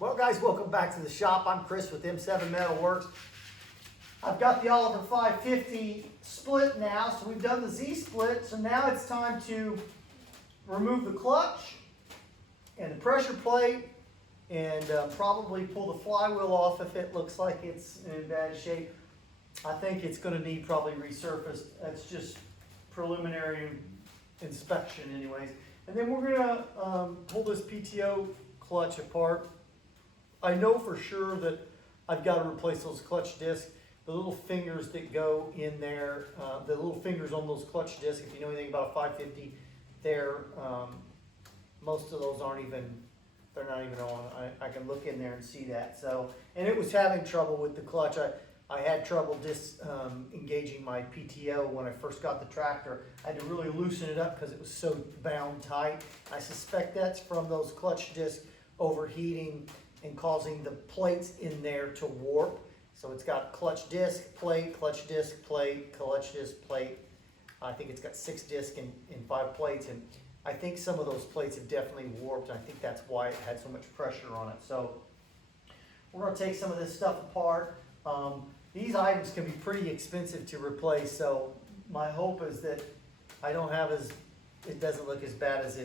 Well guys, welcome back to the shop. I'm Chris with M7 Metal Works. I've got the Oliver 550 split now, so we've done the Z split, so now it's time to remove the clutch and the pressure plate and probably pull the flywheel off if it looks like it's in bad shape. I think it's going to need probably resurfaced. That's just preliminary inspection anyways. And then we're going to pull this PTO clutch apart. I know for sure that I've got to replace those clutch discs. The little fingers that go in there, the little fingers on those clutch discs, if you know anything about a 550, most of those aren't even, they're not even on. I can look in there and see that. So, and it was having trouble with the clutch. I had trouble engaging my PTO when I first got the tractor. I had to really loosen it up because it was so bound tight. I suspect that's from those clutch discs overheating and causing the plates in there to warp. So it's got clutch disc, plate, clutch disc, plate, clutch disc, plate. I think it's got 6 discs and 5 plates, and I think some of those plates have definitely warped. I think that's why it had so much pressure on it. So we're going to take some of this stuff apart. These items can be pretty expensive to replace, so my hope is that I don't have it doesn't look as bad as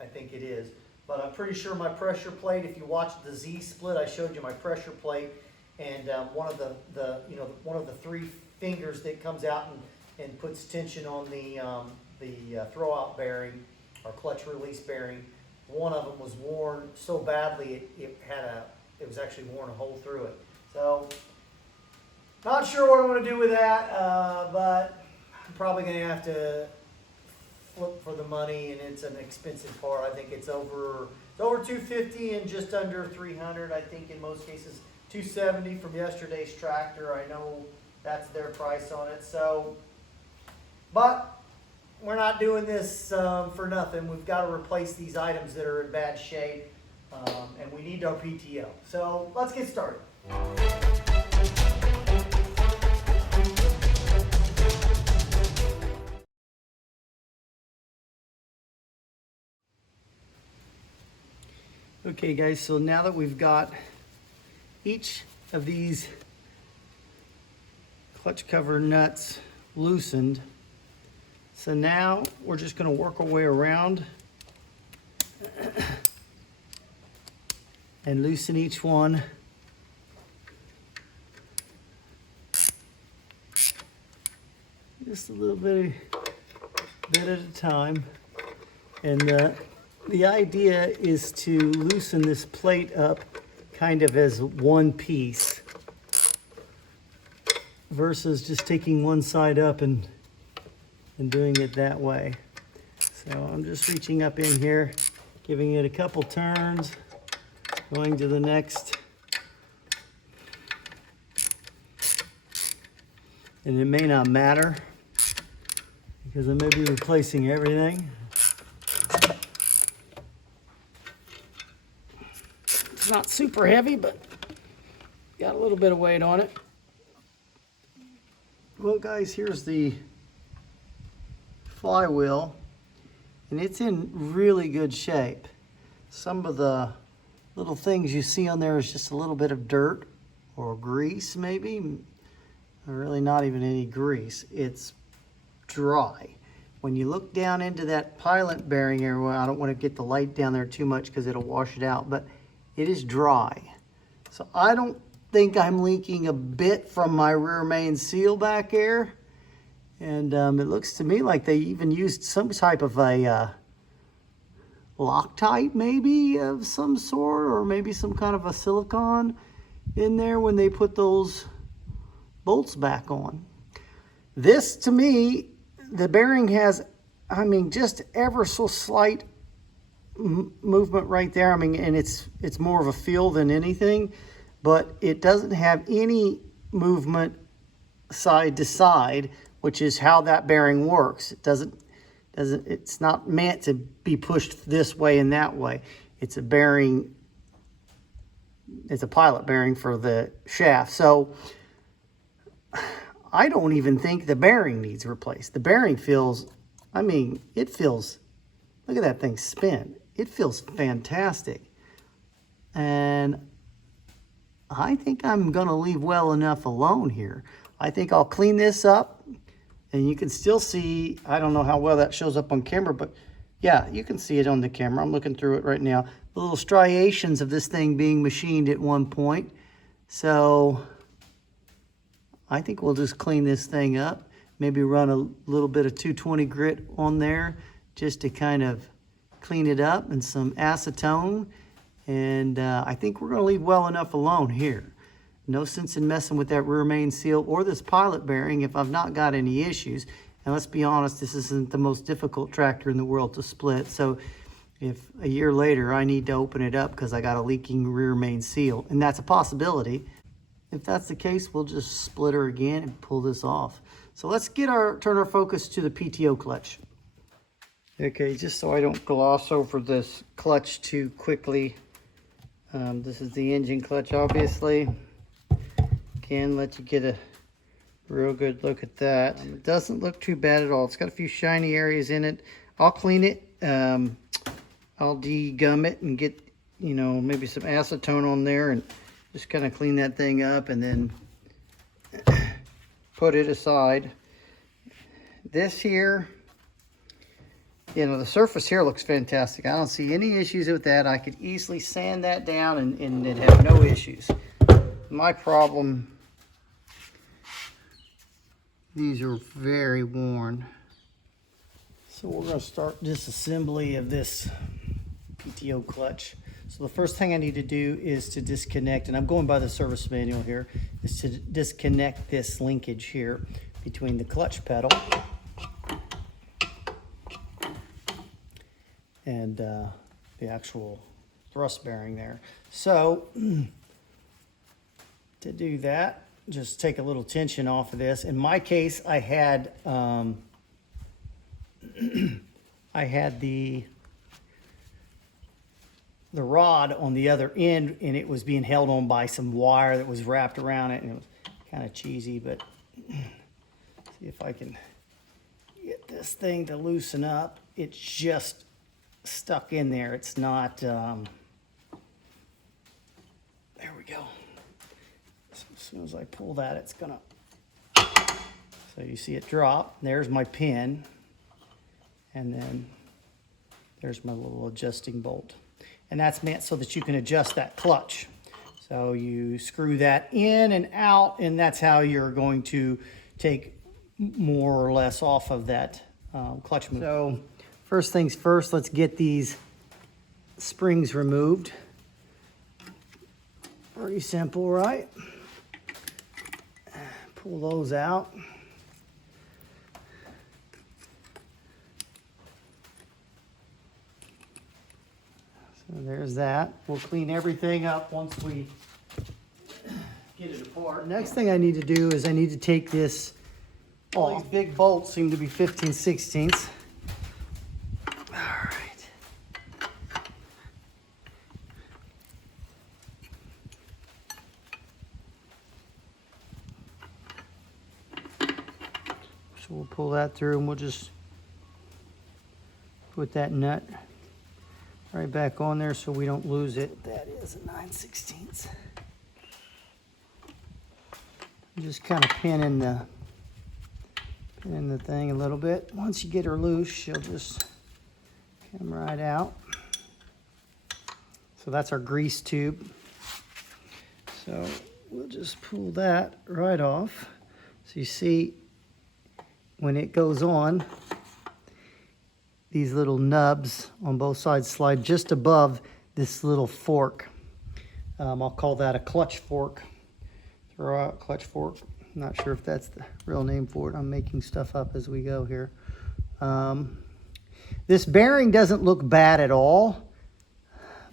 I think it is. But I'm pretty sure my pressure plate, if you watched the Z split, I showed you my pressure plate, and one of the 3 fingers that comes out and puts tension on the throwout bearing or clutch release bearing. One of them was worn so badly it was actually worn a hole through it. So not sure what I'm going to do with that, but I'm probably going to have to flip for the money, and it's an expensive part. I think it's over $250 and just under $300. I think in most cases $270 from yesterday's tractor. I know that's their price on it. So, but we're not doing this for nothing. We've got to replace these items that are in bad shape, and we need our PTO. So let's get started. Okay guys, so now that we've got each of these clutch cover nuts loosened, so now we're just going to work our way around and loosen each one. Just a little bit at a time. And the idea is to loosen this plate up kind of as one piece versus just taking one side up and doing it that way. So I'm just reaching up in here, giving it a couple turns, going to the next. And it may not matter because I may be replacing everything. It's not super heavy, but got a little bit of weight on it. Well guys, here's the flywheel, and it's in really good shape. Some of the little things you see on there is just a little bit of dirt or grease maybe, or really not even any grease. It's dry. When you look down into that pilot bearing area, I don't want to get the light down there too much because it'll wash it out, but it is dry. So I don't think I'm leaking a bit from my rear main seal back here. And it looks to me like they even used some type of a Loctite maybe of some sort, or maybe some kind of a silicone in there when they put those bolts back on. This, to me, the bearing has, I mean, just ever so slight movement right there. I mean, and it's more of a feel than anything, but it doesn't have any movement side to side, which is how that bearing works. It's not meant to be pushed this way and that way. It's a bearing, it's a pilot bearing for the shaft. So I don't even think the bearing needs replaced. The bearing feels, I mean, it feels, look at that thing spin. It feels fantastic. And I think I'm gonna leave well enough alone here. I think I'll clean this up, and you can still see, I don't know how well that shows up on camera, but yeah, you can see it on the camera. I'm looking through it right now. The little striations of this thing being machined at one point. So I think we'll just clean this thing up. Maybe run a little bit of 220 grit on there just to kind of clean it up, and some acetone. And I think we're gonna leave well enough alone here. No sense in messing with that rear main seal or this pilot bearing if I've not got any issues. And let's be honest, this isn't the most difficult tractor in the world to split. So if a year later I need to open it up because I got a leaking rear main seal, and that's a possibility, if that's the case, we'll just split her again and pull this off. So let's turn our focus to the PTO clutch. Okay, just so I don't gloss over this clutch too quickly. This is the engine clutch, obviously. Again, let you get a real good look at that. It doesn't look too bad at all. It's got a few shiny areas in it. I'll clean it. I'll de-gum it and get, you know, maybe some acetone on there and just kind of clean that thing up and then put it aside. This here, you know, the surface here looks fantastic. I don't see any issues with that. I could easily sand that down and it'd have no issues. My problem, these are very worn. So we're going to start disassembly of this PTO clutch. So the first thing I need to do is to disconnect, and I'm going by the service manual here, is to disconnect this linkage here between the clutch pedal and the actual thrust bearing there. So to do that, just take a little tension off of this. In my case, I had the rod on the other end, and it was being held on by some wire that was wrapped around it, and it was kind of cheesy, but see if I can get this thing to loosen up. It's just stuck in there. It's not, there we go. So as soon as I pull that, it's gonna, so you see it drop. There's my pin, and then there's my little adjusting bolt. And that's meant so that you can adjust that clutch. So you screw that in and out, and that's how you're going to take more or less off of that clutch movement. So first things first, let's get these springs removed. Pretty simple, right? Pull those out. So there's that. We'll clean everything up once we get it apart. Next thing I need to do is I need to take this off. All these big bolts seem to be 15/16. All right. So we'll pull that through, and we'll just put that nut right back on there so we don't lose it. That is a 9/16. Just kind of pinning the thing a little bit. Once you get her loose, she'll just come right out. So that's our grease tube. So we'll just pull that right off. So you see, when it goes on, these little nubs on both sides slide just above this little fork. I'll call that a clutch fork. Throw out clutch fork. I'm not sure if that's the real name for it. I'm making stuff up as we go here. This bearing doesn't look bad at all,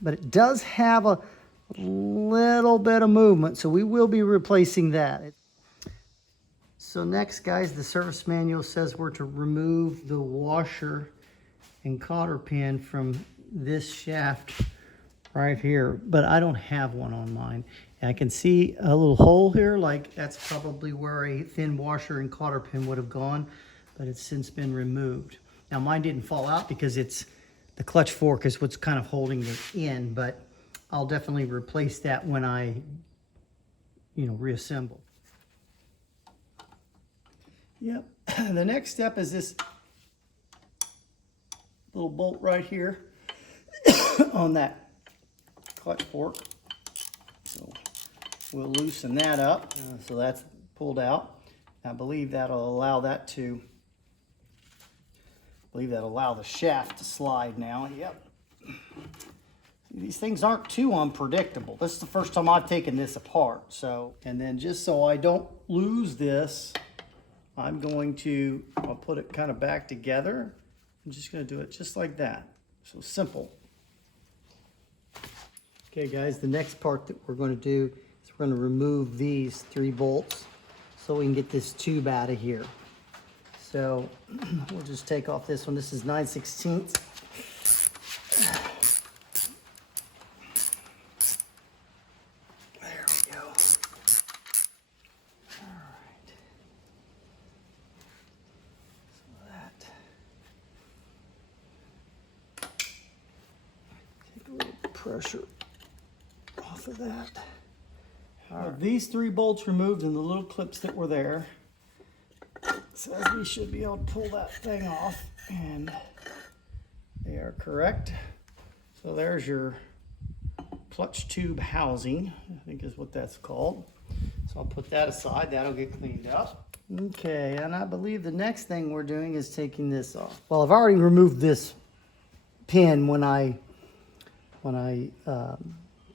but it does have a little bit of movement, so we will be replacing that. So next, guys, the service manual says we're to remove the washer and cotter pin from this shaft right here, but I don't have one on mine. And I can see a little hole here, like that's probably where a thin washer and cotter pin would have gone, but it's since been removed. Now mine didn't fall out because it's the clutch fork is what's kind of holding it in, but I'll definitely replace that when I, reassemble. Yep. The next step is this little bolt right here on that clutch fork. So we'll loosen that up. So that's pulled out. I believe that'll allow allow the shaft to slide now. Yep. These things aren't too unpredictable. This is the first time I've taken this apart. So, and then just so I don't lose this, I'll put it kind of back together. I'm just going to do it just like that. So simple. Okay guys, the next part that we're going to do is we're going to remove these 3 bolts so we can get this tube out of here. So we'll just take off this one. This is 9/16. There we go. All right. So that. Take a little pressure off of that. All right. These 3 bolts removed and the little clips that were there. So we should be able to pull that thing off, and they are correct. So there's your clutch tube housing, I think is what that's called. So I'll put that aside, that'll get cleaned up. Okay, and I believe the next thing we're doing is taking this off. Well, I've already removed this pin when I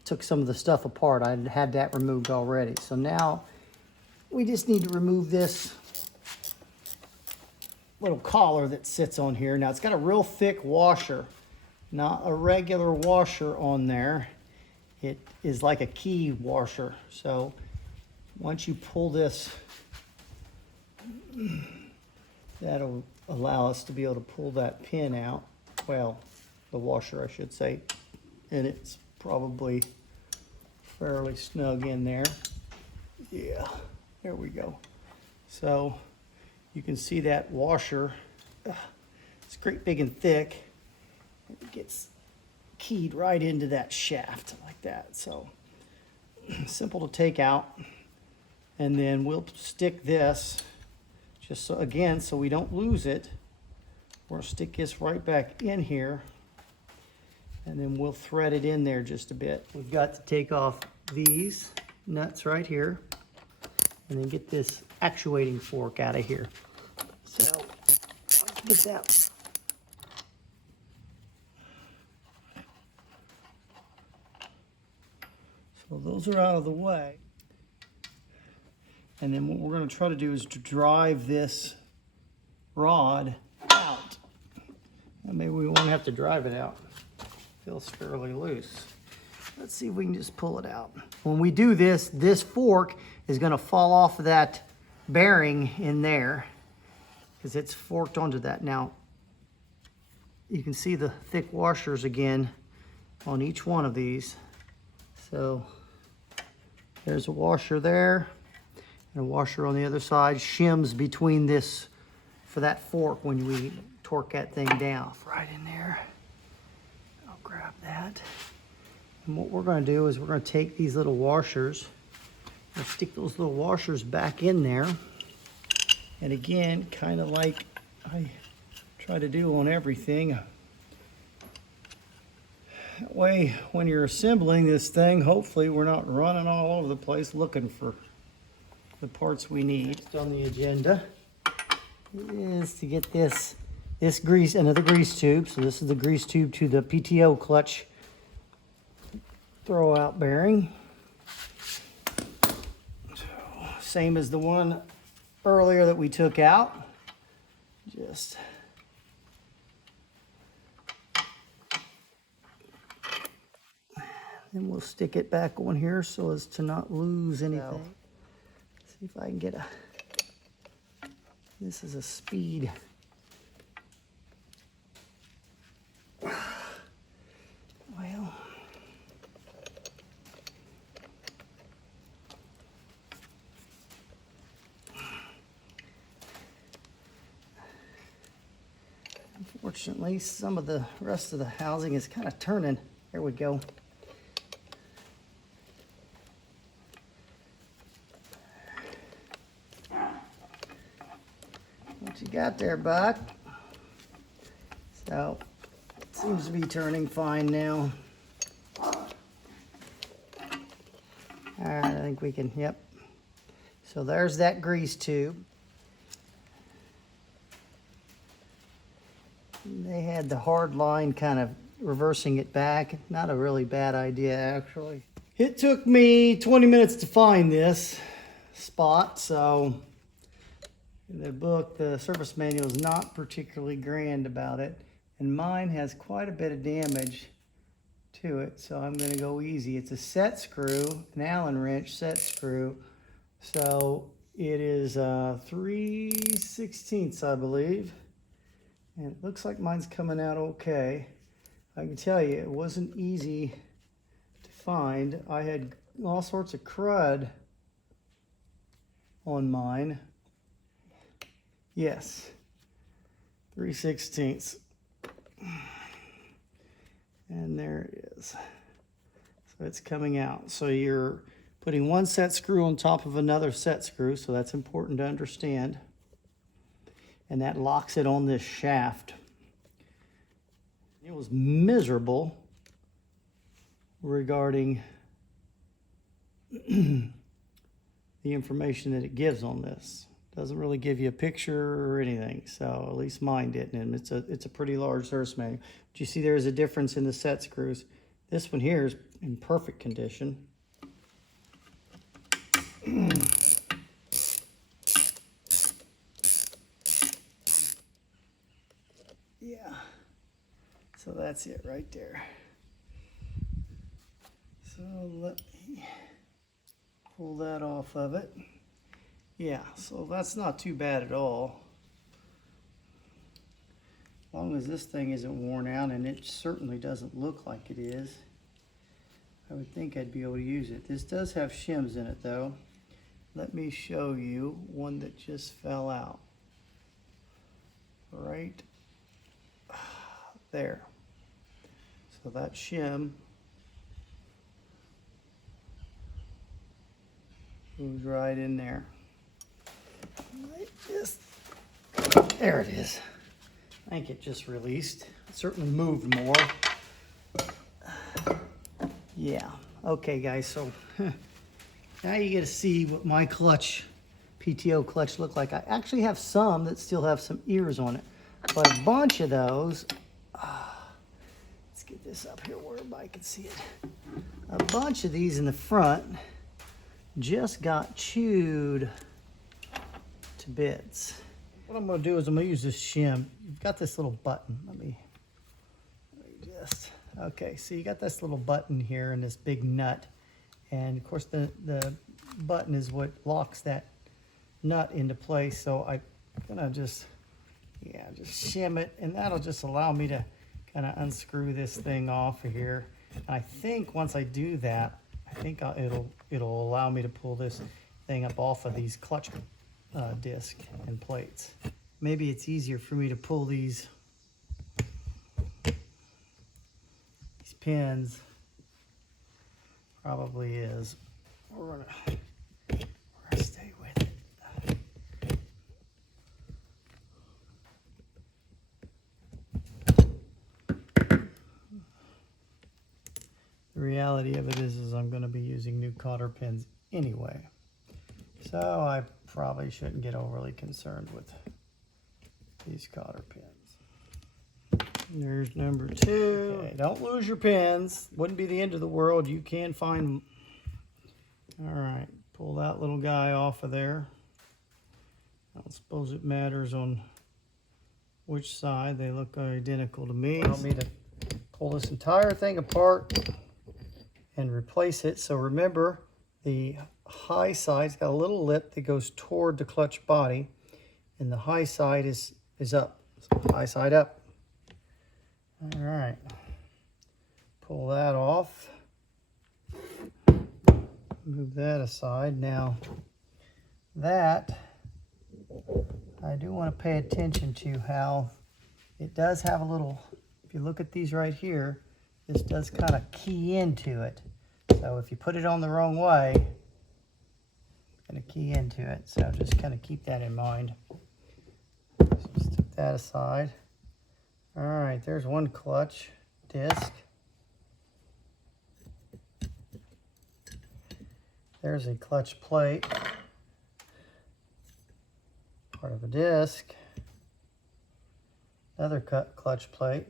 took some of the stuff apart. I had that removed already. So now we just need to remove this little collar that sits on here. Now it's got a real thick washer, not a regular washer on there. It is like a key washer. So once you pull this, that'll allow us to be able to pull that pin out. Well, the washer, I should say. And it's probably fairly snug in there. Yeah, there we go. So you can see that washer, it's great big and thick. It gets keyed right into that shaft like that. So simple to take out. And then we'll stick this, just so, again, so we don't lose it. We'll stick this right back in here. And then we'll thread it in there just a bit. We've got to take off these nuts right here. And then get this actuating fork out of here. So, get that. So those are out of the way. And then what we're going to try to do is to drive this rod out. And maybe we won't have to drive it out. Feels fairly loose. Let's see if we can just pull it out. When we do this, this fork is going to fall off of that bearing in there because it's forked onto that. Now, you can see the thick washers again on each one of these. So there's a washer there and a washer on the other side. Shims between this for that fork when we torque that thing down. Right in there. I'll grab that. And what we're going to do is we're going to take these little washers and stick those little washers back in there. And again, kind of like I try to do on everything. That way, when you're assembling this thing, hopefully we're not running all over the place looking for the parts we need. Next on the agenda is to get this grease, another grease tube. So this is the grease tube to the PTO clutch throwout bearing. So, same as the one earlier that we took out. Just then we'll stick it back on here so as to not lose anything. See if I can get this is a speed. Well, unfortunately, some of the rest of the housing is kind of turning. There we go. got there, Buck? So, seems to be turning fine now. Alright, I think we can, yep. So there's that grease tube. They had the hard line kind of reversing it back. Not a really bad idea, actually. It took me 20 minutes to find this spot, so the book, the service manual, is not particularly grand about it. And mine has quite a bit of damage to it, so I'm going to go easy. It's a set screw, an Allen wrench set screw. So it is 3/16, I believe. And it looks like mine's coming out okay. I can tell you, it wasn't easy to find. I had all sorts of crud on mine. Yes, 3/16. And there it is. So it's coming out. So you're putting one set screw on top of another set screw, so that's important to understand. And that locks it on this shaft. It was miserable regarding the information that it gives on this. Doesn't really give you a picture or anything, so at least mine didn't. And it's a pretty large service manual. But you see there's a difference in the set screws. This one here is in perfect condition. Yeah, so that's it right there. So let me pull that off of it. Yeah, so that's not too bad at all. As long as this thing isn't worn out, and it certainly doesn't look like it is, I would think I'd be able to use it. This does have shims in it though. Let me show you one that just fell out. Right there. So that shim goes right in there. There it is. I think it just released. It certainly moved more. Yeah. Okay, guys. So now you get to see what my clutch, PTO clutch, look like. I actually have some that still have some ears on it, but a bunch of those. Let's get this up here where everybody can see it. A bunch of these in the front just got chewed to bits. What I'm going to do is I'm going to use this shim. You've got this little button. Let me just, okay, so you got this little button here and this big nut. And of course the button is what locks that nut into place. So I'm going to just shim it, and that'll just allow me to kind of unscrew this thing off of here. And I think once I do that, I think it'll allow me to pull this thing up off of these clutch disc and plates. Maybe it's easier for me to pull these pins. Probably is. We're gonna stay with it. The reality of it is I'm going to be using new cotter pins anyway, so I probably shouldn't get overly concerned with these cotter pins. There's number 2. Okay, don't lose your pins. Wouldn't be the end of the world. You can find. All right, pull that little guy off of there. I don't suppose it matters on which side. They look identical to me. Allow me to pull this entire thing apart and replace it. So remember, the high side's got a little lip that goes toward the clutch body, and the high side is up. So high side up. All right, pull that off. Move that aside. Now that, I do want to pay attention to how it does have a little, if you look at these right here, this does kind of key into it. So if you put it on the wrong way, it's going to key into it. So just kind of keep that in mind. So that aside. All right, there's one clutch disc. There's a clutch plate, part of a disc. Another clutch plate.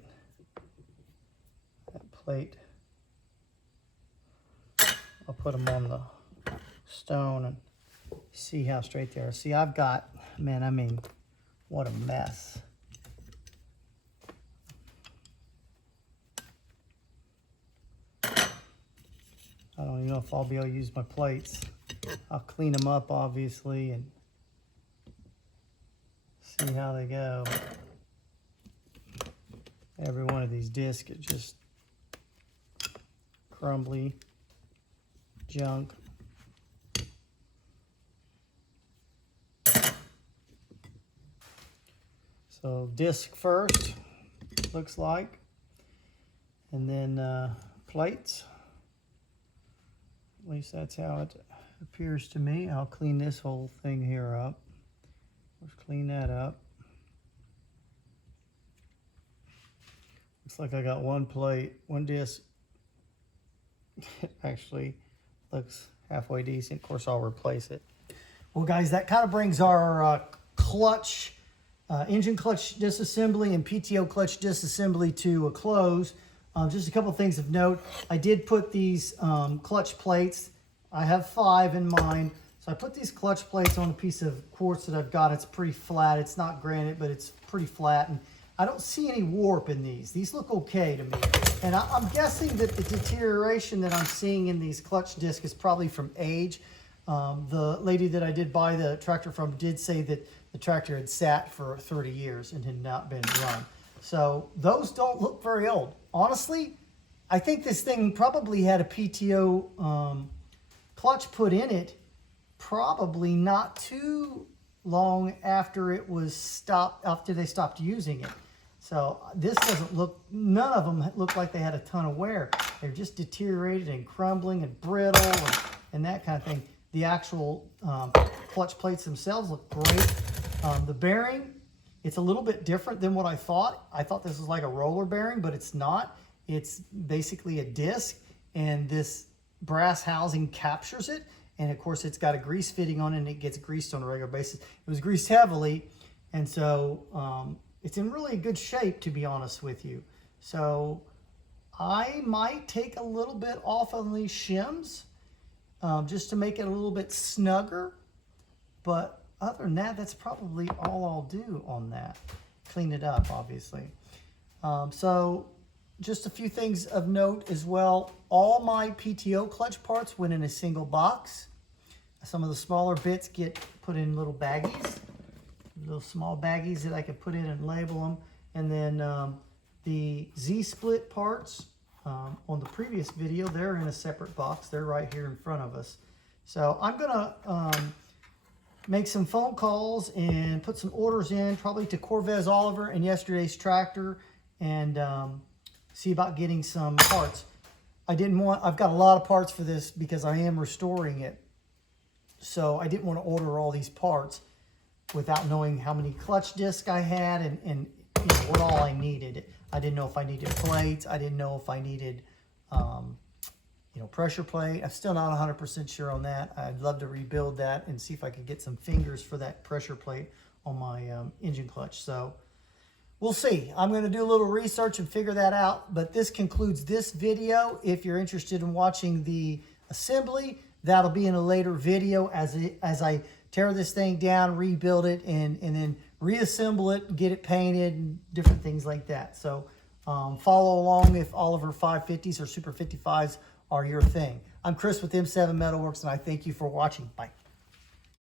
That plate, I'll put them on the stone and see how straight they are. See, I've got, man, I mean, what a mess. I don't even know if I'll be able to use my plates. I'll clean them up, obviously, and see how they go. Every one of these discs is just crumbly junk. So disc first, looks like, and then plates. At least that's how it appears to me. I'll clean this whole thing here up. Let's clean that up. Looks like I got one plate, one disc. Actually looks halfway decent. Of course, I'll replace it. Well, guys, that kind of brings our clutch, engine clutch disassembly and PTO clutch disassembly to a close. Just a couple things of note. I did put these clutch plates. I have 5 in mine. So I put these clutch plates on a piece of quartz that I've got. It's pretty flat. It's not granite, but it's pretty flat. And I don't see any warp in these. These look okay to me. And I'm guessing that the deterioration that I'm seeing in these clutch discs is probably from age. The lady that I did buy the tractor from did say that the tractor had sat for 30 years and had not been run. So those don't look very old. Honestly, I think this thing probably had a PTO clutch put in it probably not too long after it was stopped, after they stopped using it. So this doesn't look, none of them look like they had a ton of wear. They're just deteriorated and crumbling and brittle and that kind of thing. The actual clutch plates themselves look great. The bearing, it's a little bit different than what I thought. I thought this was like a roller bearing, but it's not. It's basically a disc, and this brass housing captures it. And of course, it's got a grease fitting on it, and it gets greased on a regular basis. It was greased heavily, and so it's in really good shape, to be honest with you. So I might take a little bit off on these shims just to make it a little bit snugger. But other than that, that's probably all I'll do on that. Clean it up, obviously. So just a few things of note as well. All my PTO clutch parts went in a single box. Some of the smaller bits get put in little baggies, little small baggies that I could put in and label them. And then the Z-split parts on the previous video, they're in a separate box. They're right here in front of us. So I'm gonna make some phone calls and put some orders in, probably to Corvez Oliver and Yesterday's Tractor, and see about getting some parts. I've got a lot of parts for this because I am restoring it. So I didn't want to order all these parts without knowing how many clutch discs I had and you know, what all I needed. I didn't know if I needed plates. I didn't know if I needed, you know, pressure plate. I'm still not 100% sure on that. I'd love to rebuild that and see if I could get some fingers for that pressure plate on my engine clutch. So we'll see. I'm going to do a little research and figure that out. But this concludes this video. If you're interested in watching the assembly, that'll be in a later video as I tear this thing down, rebuild it, and then reassemble it, get it painted, and different things like that. So follow along if Oliver 550s or Super 55s are your thing. I'm Chris with M7 Metalworks, and I thank you for watching. Bye.